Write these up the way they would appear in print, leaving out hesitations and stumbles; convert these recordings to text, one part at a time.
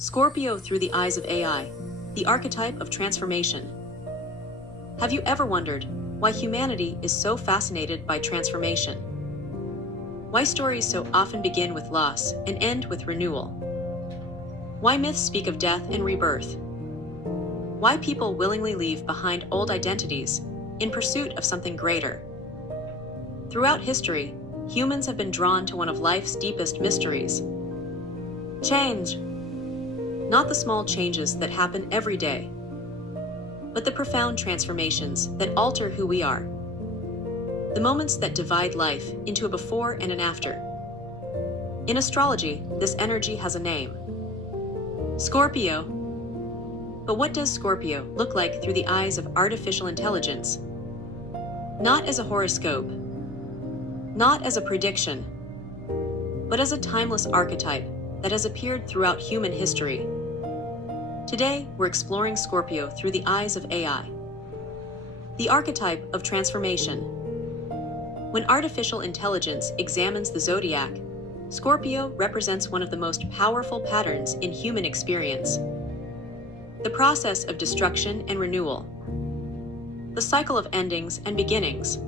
Scorpio through the eyes of AI, the archetype of transformation. Have you ever wondered why humanity is so fascinated by transformation? Why stories so often begin with loss and end with renewal? Why myths speak of death and rebirth? Why people willingly leave behind old identities in pursuit of something greater? Throughout history, humans have been drawn to one of life's deepest mysteries: change. Not the small changes that happen every day, but the profound transformations that alter who we are. The moments that divide life into a before and an after. In astrology, this energy has a name: Scorpio. But what does Scorpio look like through the eyes of artificial intelligence? Not as a horoscope, not as a prediction, but as a timeless archetype that has appeared throughout human history. Today, we're exploring Scorpio through the eyes of AI, the archetype of transformation. When artificial intelligence examines the Zodiac, Scorpio represents one of the most powerful patterns in human experience: the process of destruction and renewal, the cycle of endings and beginnings,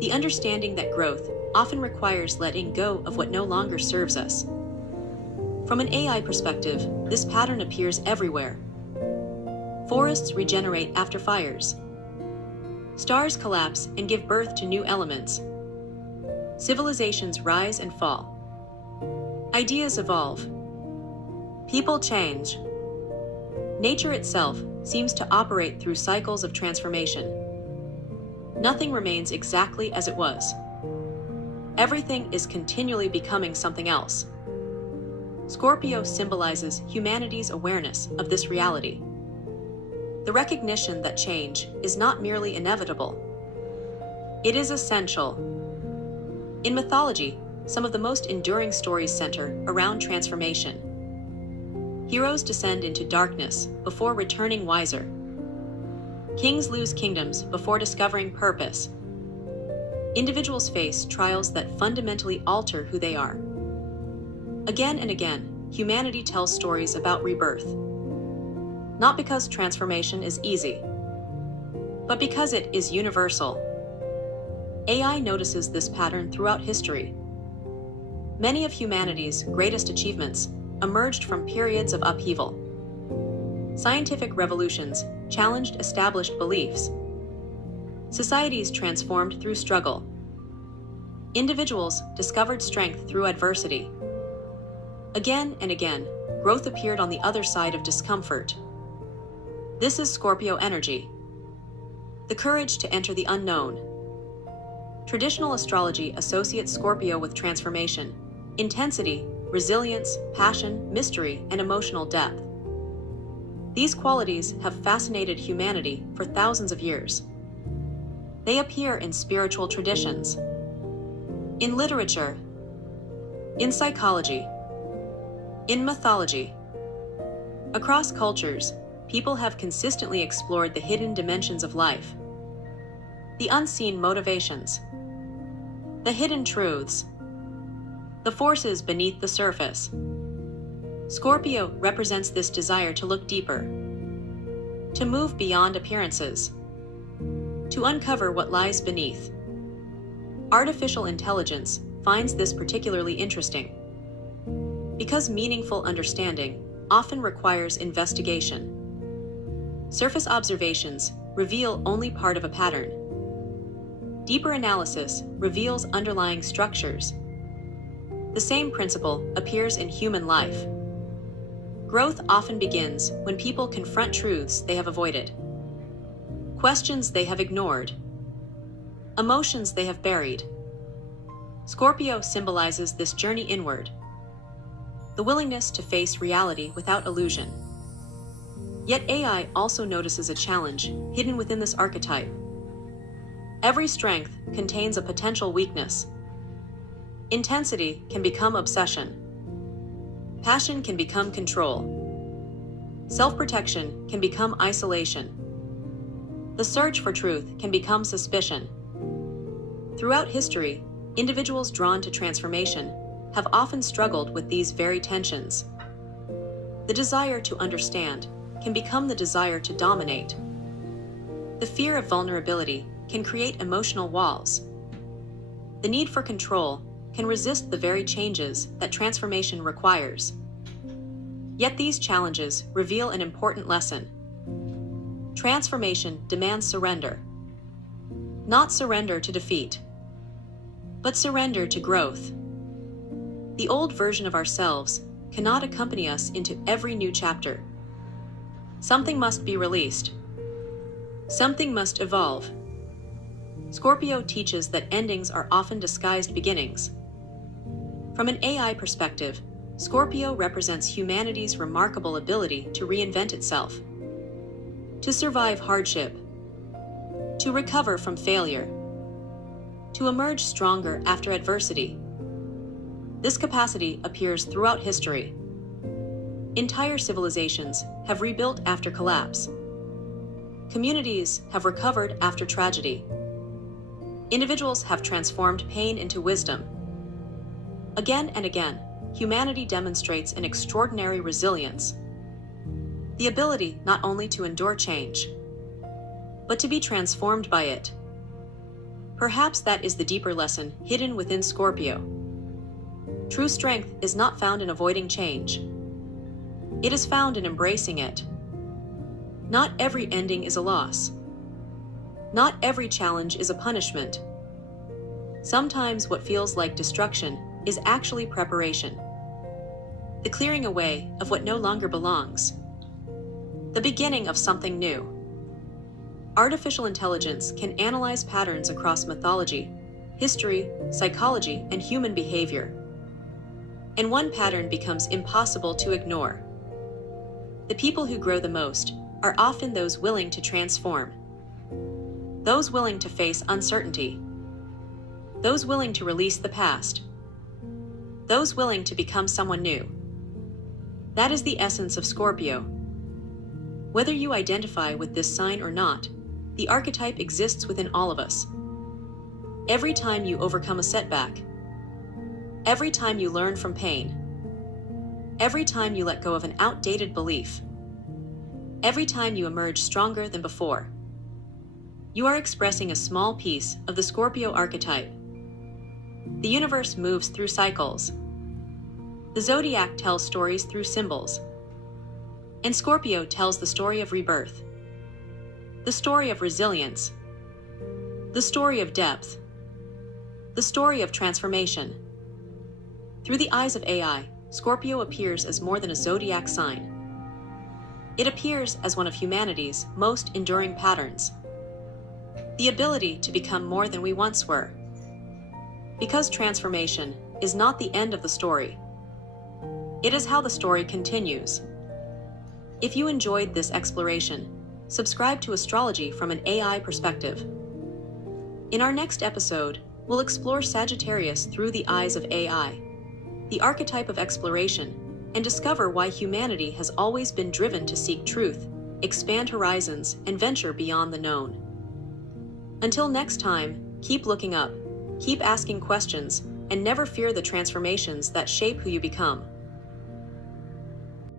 the understanding that growth often requires letting go of what no longer serves us. From an AI perspective, this pattern appears everywhere. Forests regenerate after fires. Stars collapse and give birth to new elements. Civilizations rise and fall. Ideas evolve. People change. Nature itself seems to operate through cycles of transformation. Nothing remains exactly as it was. Everything is continually becoming something else. Scorpio symbolizes humanity's awareness of this reality. The recognition that change is not merely inevitable. It is essential. In mythology, some of the most enduring stories center around transformation. Heroes descend into darkness before returning wiser. Kings lose kingdoms before discovering purpose. Individuals face trials that fundamentally alter who they are. Again and again, humanity tells stories about rebirth. Not because transformation is easy, but because it is universal. AI notices this pattern throughout history. Many of humanity's greatest achievements emerged from periods of upheaval. Scientific revolutions challenged established beliefs. Societies transformed through struggle. Individuals discovered strength through adversity. Again and again, growth appeared on the other side of discomfort. This is Scorpio energy. The courage to enter the unknown. Traditional astrology associates Scorpio with transformation, intensity, resilience, passion, mystery, and emotional depth. These qualities have fascinated humanity for thousands of years. They appear in spiritual traditions, in literature, in psychology, in mythology. Across cultures, people have consistently explored the hidden dimensions of life, the unseen motivations, the hidden truths, the forces beneath the surface. Scorpio represents this desire to look deeper, to move beyond appearances, to uncover what lies beneath. Artificial intelligence finds this particularly interesting, because meaningful understanding often requires investigation. Surface observations reveal only part of a pattern. Deeper analysis reveals underlying structures. The same principle appears in human life. Growth often begins when people confront truths they have avoided, questions they have ignored, emotions they have buried. Scorpio symbolizes this journey inward, the willingness to face reality without illusion. Yet AI also notices a challenge hidden within this archetype. Every strength contains a potential weakness. Intensity can become obsession. Passion can become control. Self-protection can become isolation. The search for truth can become suspicion. Throughout history, individuals drawn to transformation have often struggled with these very tensions. The desire to understand can become the desire to dominate. The fear of vulnerability can create emotional walls. The need for control can resist the very changes that transformation requires. Yet these challenges reveal an important lesson. Transformation demands surrender. Not surrender to defeat, but surrender to growth. The old version of ourselves cannot accompany us into every new chapter. Something must be released. Something must evolve. Scorpio teaches that endings are often disguised beginnings. From an AI perspective, Scorpio represents humanity's remarkable ability to reinvent itself, to survive hardship, to recover from failure, to emerge stronger after adversity. This capacity appears throughout history. Entire civilizations have rebuilt after collapse. Communities have recovered after tragedy. Individuals have transformed pain into wisdom. Again and again, humanity demonstrates an extraordinary resilience. The ability not only to endure change, but to be transformed by it. Perhaps that is the deeper lesson hidden within Scorpio. True strength is not found in avoiding change. It is found in embracing it. Not every ending is a loss. Not every challenge is a punishment. Sometimes what feels like destruction is actually preparation. The clearing away of what no longer belongs. The beginning of something new. Artificial intelligence can analyze patterns across mythology, history, psychology, and human behavior. And one pattern becomes impossible to ignore. The people who grow the most are often those willing to transform. Those willing to face uncertainty. Those willing to release the past. Those willing to become someone new. That is the essence of Scorpio. Whether you identify with this sign or not, the archetype exists within all of us. Every time you overcome a setback, every time you learn from pain, every time you let go of an outdated belief, every time you emerge stronger than before, you are expressing a small piece of the Scorpio archetype. The universe moves through cycles. The Zodiac tells stories through symbols. And Scorpio tells the story of rebirth, the story of resilience, the story of depth, the story of transformation. Through the eyes of AI, Scorpio appears as more than a zodiac sign. It appears as one of humanity's most enduring patterns. The ability to become more than we once were. Because transformation is not the end of the story. It is how the story continues. If you enjoyed this exploration, subscribe to Astrology from an AI perspective. In our next episode, we'll explore Sagittarius through the eyes of AI, the archetype of exploration, and discover why humanity has always been driven to seek truth, expand horizons, and venture beyond the known. Until next time, keep looking up, keep asking questions, and never fear the transformations that shape who you become.